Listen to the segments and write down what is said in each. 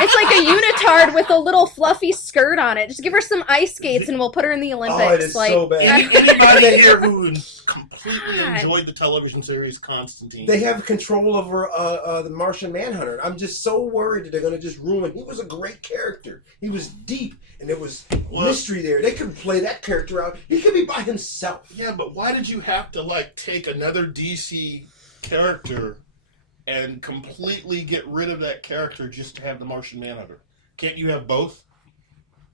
It's like a unitard with a little fluffy skirt on it. Just give her some ice skates and we'll put her in the Olympics. Oh, it is so bad. Anybody here who completely enjoyed the television series Constantine? They have control over the Martian Manhunter. I'm just so worried that they're going to just ruin. He was a great character. He was deep, and there was mystery there. They could play that character out. He could be by himself. Yeah, but why did you have to take another DC character and completely get rid of that character just to have the Martian Manhunter? Can't you have both?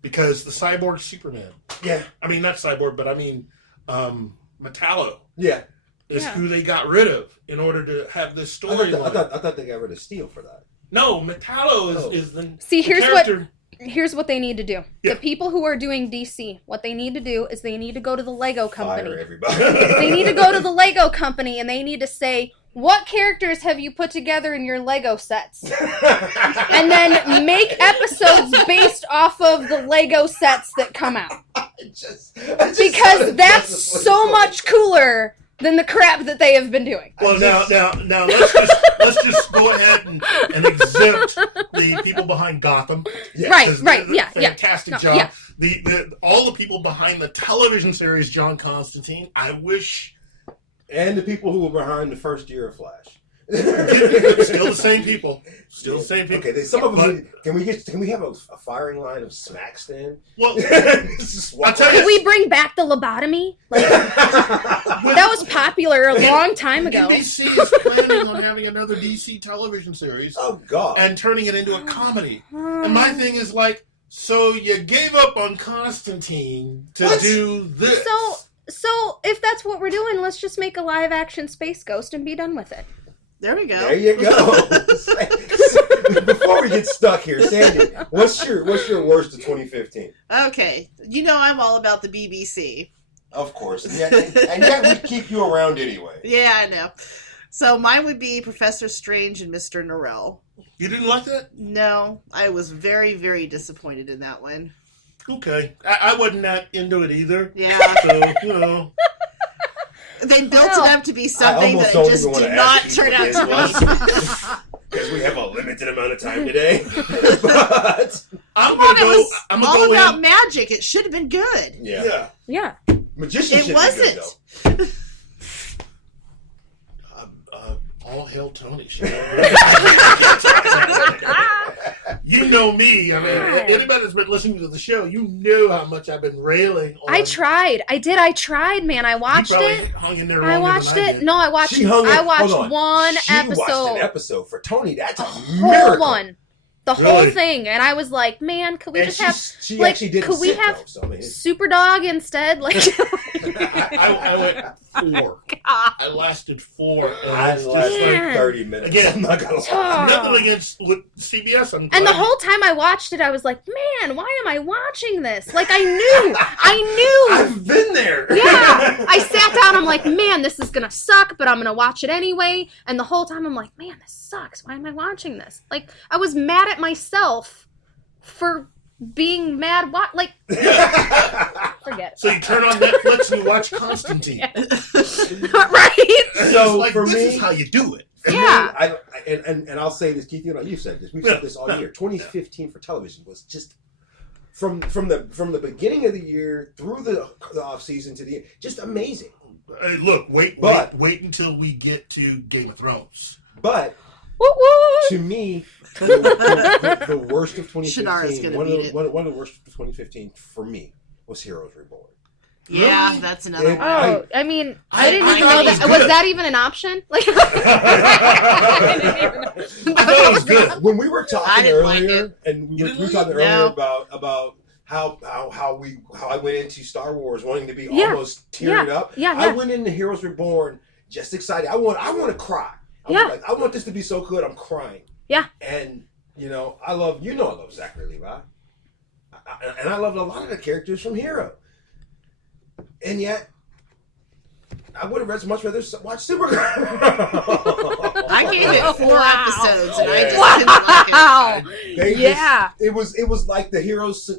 Because the Cyborg Superman. Yeah. I mean, not Cyborg, but I mean Metallo. Yeah. Is who they got rid of in order to have this story. I thought they got rid of Steel for that. No, Metallo is the See, the here's character. Here's what they need to do. Yeah. The people who are doing DC, what they need to do is they need to go to the Lego company. Fire everybody. They need to go to the Lego company and they need to say, what characters have you put together in your Lego sets? And then make episodes based off of the Lego sets that come out. Because that's so much cooler than the crap that they have been doing. Well, now let's just go ahead and exempt the people behind Gotham. Yeah. Right, yeah. Fantastic job. Yeah. The all the people behind the television series John Constantine. I wish. And the people who were behind the first year of Flash. Still the same people. Still the same people. Okay, some of them. Can we have a firing line of smacks then? Well, I'll tell you. Can we bring back the lobotomy? That was popular a long time ago. NBC is planning on having another DC television series. Oh God! And turning it into a comedy. And my thing is so you gave up on Constantine to do this. So if that's what we're doing, let's just make a live action Space Ghost and be done with it. There we go. There you go. Before we get stuck here, Sandy, what's your worst of 2015? Okay, I'm all about the BBC. Of course, and yet we keep you around anyway. Yeah, I know. So mine would be Professor Strange and Mr. Norrell. You didn't like that? No, I was very, very disappointed in that one. Okay. I wasn't that into it either. Yeah. So, They built it up to be something that just did not turn out to be. Because we have a limited amount of time today. But I'm going to go. I'm all about magic. It should have been good. Yeah. Magician should wasn't. Be good, though. All hail Toni. You know me. I mean, anybody that's been listening to the show, you know how much I've been railing on. I tried, man. I watched it. Hung in there I watched it. Did. No, I watched one episode. She watched an episode for Toni. That's a whole miracle. one. The whole thing, and I was like, "Man, could we just have could we have Super Dog instead?" I went 4. I lasted 4. And I lasted 30 minutes. Again, I'm not gonna lie. Nothing against CBS. And the whole time I watched it, I was like, "Man, why am I watching this?" Like I knew. I've been there. Yeah, I sat down. I'm like, "Man, this is gonna suck," but I'm gonna watch it anyway. And the whole time I'm like, "Man, this sucks. Why am I watching this?" Like I was mad at myself for being mad. Forget it. So you turn on Netflix and you watch Constantine. Right? So for this me, is how you do it. Yeah. And I'll say this, Keith. You've said this. We've said this all year. 2015 for television was just from the beginning of the year through the off season to the end, just amazing. Hey, look, wait until we get to Game of Thrones. But to me, the worst of 2015, one of the worst of 2015 for me was Heroes Reborn. Yeah, really? That's another one. Oh, I mean, I didn't even know that. Was that even an option? Like, I didn't even know. I thought it was good. When we were talking earlier, and we were talking earlier about how I went into Star Wars wanting to be almost teared up. Yeah. I went into Heroes Reborn just excited. I want to cry. I want this to be so good. I'm crying. Yeah. And I love Zachary Levi, and I love a lot of the characters from Hero. And yet, I would have much rather watch Supergirl. I gave it 4 episodes, and I just didn't like it. It was like the Heroes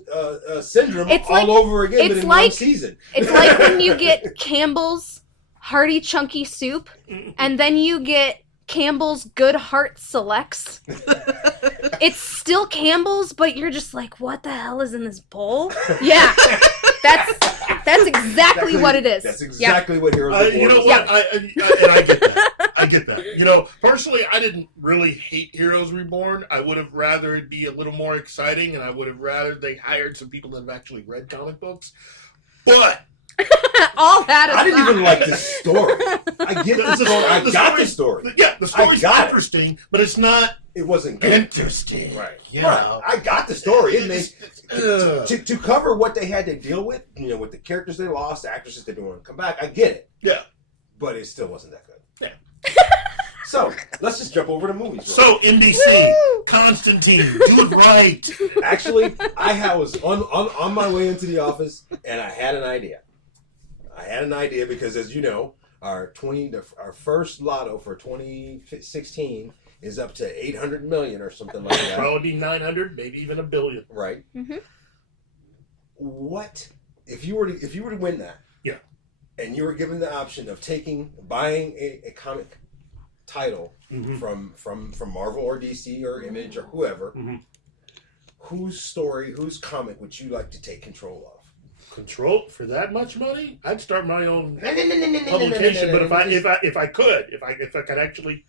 syndrome all over again, but in one season. It's like when you get Campbell's Hearty Chunky Soup, and then you get Campbell's Good Heart Selects. It's still Campbell's, but you're just like, what the hell is in this bowl? Yeah. That's exactly what it is. That's exactly what Heroes. You know what? I get that. I get that. You know, personally, I didn't really hate Heroes Reborn. I would have rather it be a little more exciting, and I would have rather they hired some people that have actually read comic books. But all that aside. I didn't even like the story. I get the story. I got the story. Yeah, the story's interesting, but it's not. It wasn't good. Interesting. Right. You know. I got the story. It makes to cover what they had to deal with, you know, with the characters they lost, the actresses that didn't want to come back. I get it. Yeah. But it still wasn't that good. Yeah. So let's just jump over to movies. So NBC, Constantine, do it right. Actually, I was on my way into the office, and I had an idea. Because, as you know, our first lotto for 2016 is up to 800 million or something like that. Probably 900, maybe even $1 billion. Right. Mm-hmm. What if you were to win that? Yeah. And you were given the option of buying a comic title from Marvel or DC or Image or whoever. Mm-hmm. Whose comic would you like to take control of? Control for that much money? I'd start my own publication. But if I could actually,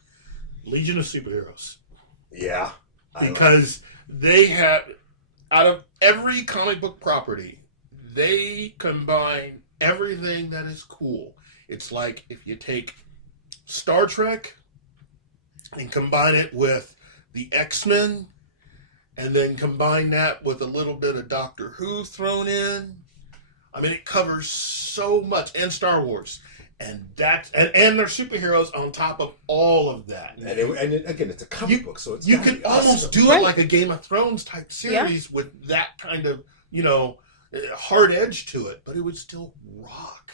Legion of Superheroes. Yeah, because they have, out of every comic book property, they combine everything that is cool. It's like if you take Star Trek and combine it with the X-Men, and then combine that with a little bit of Doctor Who thrown in. I mean, it covers so much, and Star Wars, and they're superheroes on top of all of that. And again, it's a comic book, so you could almost do it like a Game of Thrones type series with that kind of, you know, hard edge to it, but it would still rock.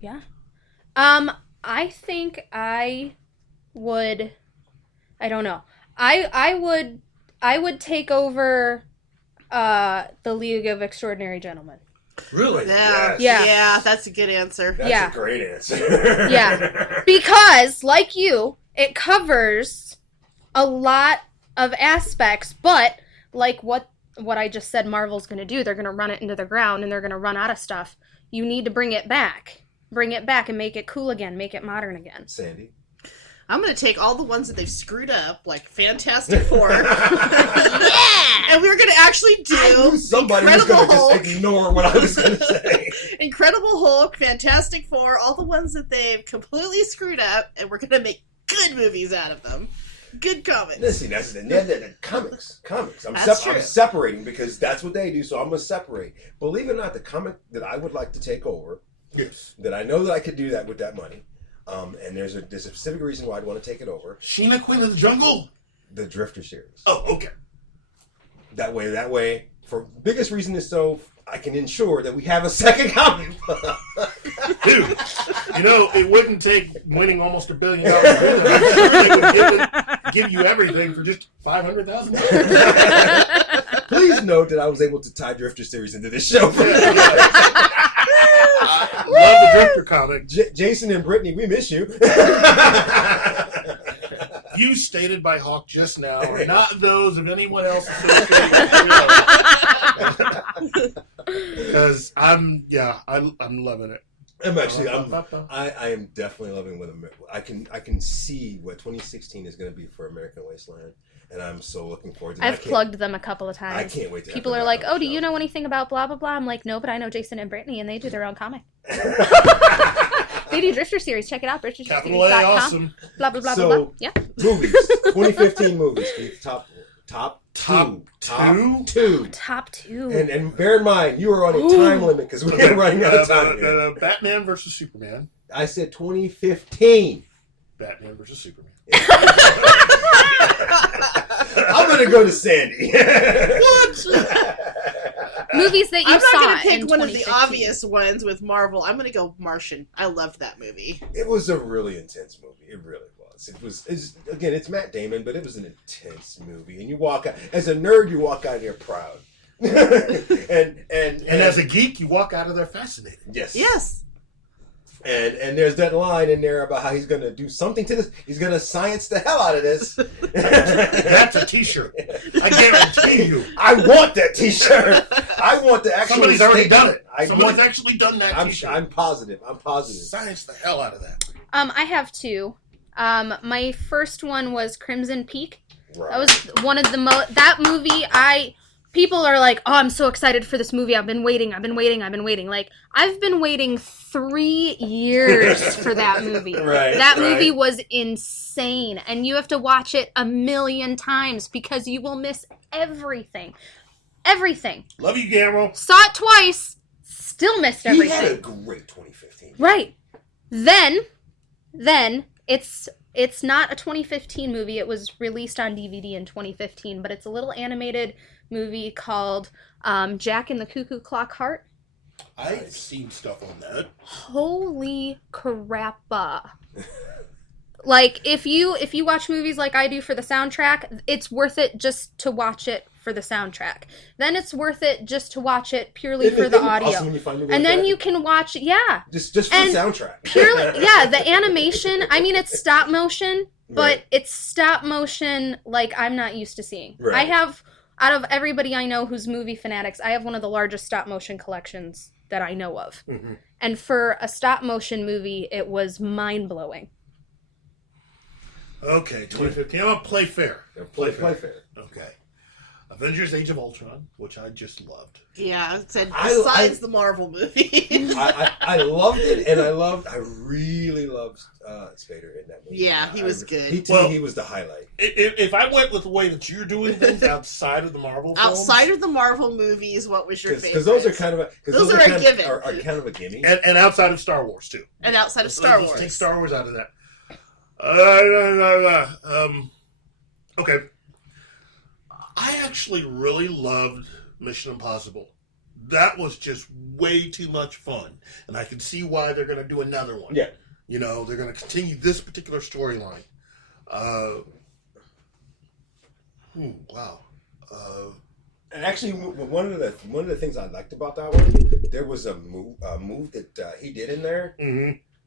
Yeah. I think I would. I don't know. I would take over the League of Extraordinary Gentlemen. Really? Yeah. Yes. Yeah, that's a good answer. That's a great answer. Yeah. Because, like you, it covers a lot of aspects, but like what I just said Marvel's going to do, they're going to run it into the ground and they're going to run out of stuff. You need to bring it back. Bring it back and make it cool again. Make it modern again. Sandy? I'm going to take all the ones that they've screwed up, like Fantastic Four. Yeah! And we're going to actually do somebody was going to just ignore what I was going to say. Incredible Hulk, Fantastic Four, all the ones that they've completely screwed up, and we're going to make good movies out of them. Good comics. Listen, that's the comics. I'm separating because that's what they do, so I'm going to separate. Believe it or not, the comic that I would like to take over, that I know that I could do that with that money, and there's a specific reason why I'd want to take it over. Sheena, Queen of the Jungle? The Drifter series. Oh, okay. That way, for biggest reason is so I can ensure that we have a second comic. Dude, you know, it wouldn't take winning almost $1 billion. It would give you everything for just $500,000. Please note that I was able to tie Drifter series into this show. Love the Drifter comic. Jason and Brittany, we miss you. Views stated by Hawk just now are not those of anyone else associated with because I'm loving it. I am definitely loving what I can see what 2016 is going to be for American Wasteland, and I'm so looking forward to it. I've plugged them a couple of times. I can't wait to people are like, oh, do you know anything about blah blah blah? I'm like, no, but I know Jason and Brittany, and they do their own comic. They do Drifter series. Check it out. Capital A, awesome. Blah blah blah blah blah. Yeah. Movies. 2015 movies. Top two. And bear in mind, you are on a time limit because we are running out of time. Batman versus Superman. I said 2015. Batman versus Superman. I'm gonna go to Sandy. What? Movies that you saw. I'm not gonna pick one of the obvious ones with Marvel. I'm gonna go Martian. I loved that movie. It was a really intense movie. It really was. It's Matt Damon, but it was an intense movie. And you walk out as a nerd, you walk out here proud. and as a geek, you walk out of there fascinated. Yes. Yes. And there's that line in there about how he's going to do something to this. He's going to science the hell out of this. That's a T-shirt. I guarantee you. I want that T-shirt. I want the actual. Somebody's already done it. I Somebody's actually done that T-shirt. I'm positive. Science the hell out of that. I have two. My first one was Crimson Peak. Right. That was one of the that movie people are like, oh, I'm so excited for this movie. I've been waiting. Like, I've been waiting 3 years for that movie. Right. That movie was insane. And you have to watch it 1,000,000 times because you will miss everything. Everything. Love you, Gamero. Saw it twice. Still missed everything. He had a great 2015. Right. Then it's not a 2015 movie. It was released on DVD in 2015, but it's a little animated movie called Jack and the Cuckoo Clock Heart. I've seen stuff on that. Holy crappa. Like, if you watch movies like I do for the soundtrack, it's worth it just to watch it for the soundtrack. Then it's worth it just to watch it purely for the audio. Awesome when you find a movie And like then that. you can watch, Just for the soundtrack. Purely, yeah, the animation, I mean, it's stop motion, but Right. it's stop motion like I'm not used to seeing. Right. I have, out of everybody I know who's movie fanatics, I have one of the largest stop motion collections that I know of. Mm-hmm. And for a stop motion movie, it was mind-blowing. Okay, 2015. I'm going to play fair. Play fair. Okay. Avengers Age of Ultron, which I just loved. Yeah, it said besides the Marvel movie. I loved it, and I really loved Spader in that movie. Yeah, he was good. He was the highlight. If I went with the way that you're doing things outside of the Marvel films, Outside of the Marvel movies, what was your favorite? Because those are kind of Those are a given. Are kind of a gimme. and outside of Star Wars, too. And outside of Star Let's Wars. take Star Wars out of that. Okay. I actually really loved Mission Impossible. That was just way too much fun. And I can see why they're going to do another one. Yeah. You know, they're going to continue this particular storyline. Wow. And actually, one of the things I liked about that one, there was a move that he did in there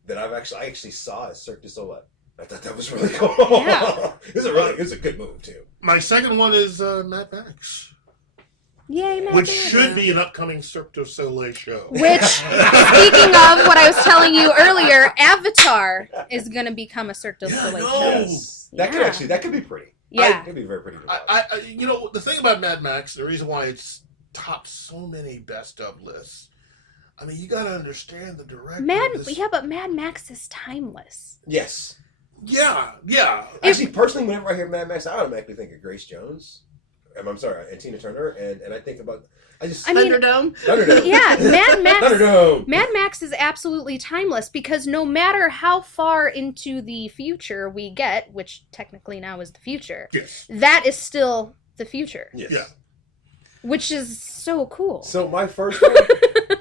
that I actually saw at Cirque du Soleil. I thought that was really cool. Yeah. It was a good move too. My second one is Mad Max, Yay, Matt which Damon. should be an upcoming Cirque du Soleil show. Which, speaking of what I was telling you earlier, Avatar is going to become a Cirque du Soleil no. show. Yes. That could be pretty. Yeah. It could be very pretty to watch. You know, the thing about Mad Max, the reason why it's topped so many best of lists, I mean, you got to understand the director. But Mad Max is timeless. Yes. Yeah. Actually, personally, whenever I hear Mad Max, I automatically think of Grace Jones. I'm sorry, and Tina Turner, and I think about Thunderdome. Thunderdome. Yeah, Thunderdome. Mad Max is absolutely timeless because no matter how far into the future we get, which technically now is the future, Yes. that is still the future. Yes. Yeah. Which is so cool. So my first one,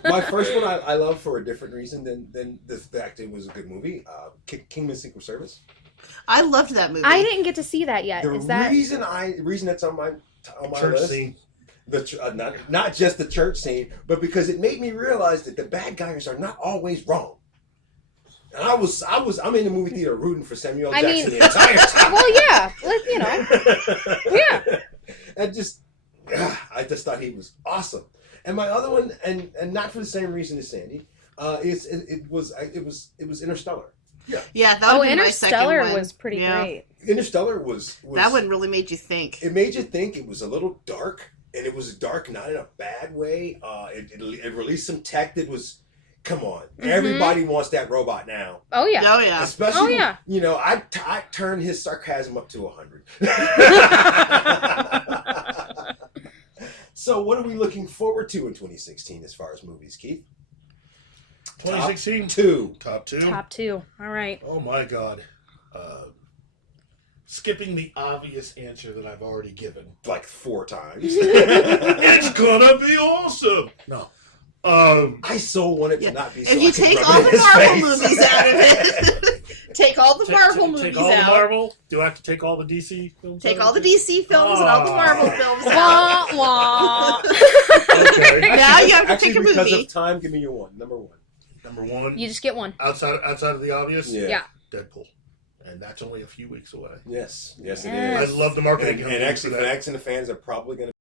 I love for a different reason than the fact it was a good movie. Kingman's Secret Service. I loved that movie. I didn't get to see that yet. The Is that reason that's on my Church list, scene. not just the church scene, but because it made me realize that the bad guys are not always wrong. And I'm in the movie theater rooting for Samuel Jackson the entire time. Well, yeah, yeah. I just thought he was awesome. And my other one, and not for the same reason as Sandy, it was Interstellar. Yeah, that would be my second Interstellar one. was pretty great. Interstellar was That one really made you think. It made you think. It was a little dark, and it was dark not in a bad way. It released some tech that was, come on, everybody wants that robot now. Oh yeah. Oh yeah. Especially, yeah. You know, I turned his sarcasm up to 100. So, what are we looking forward to in 2016 as far as movies, Keith? 2016? Top two. Top 2? Top 2. All right. Oh my God. Skipping the obvious answer that I've already given. Like 4 times. It's gonna be awesome! No. I so want it to not be so If you I can take rub all it in the his Marvel face. movies out of it, take all the Marvel movies Take all the out. Marvel? Do I have to take all the DC films Take out all the of it? DC films and all the Marvel films out. Wah, wah. Okay. Now you have to Actually, pick a because movie. of time, give me your one. Number 1. Number one, You just get one. outside of the obvious, Yeah. Deadpool, and that's only a few weeks away. Yes, it Yes. is. I love the marketing. And actually, Fanatics and the fans are probably going to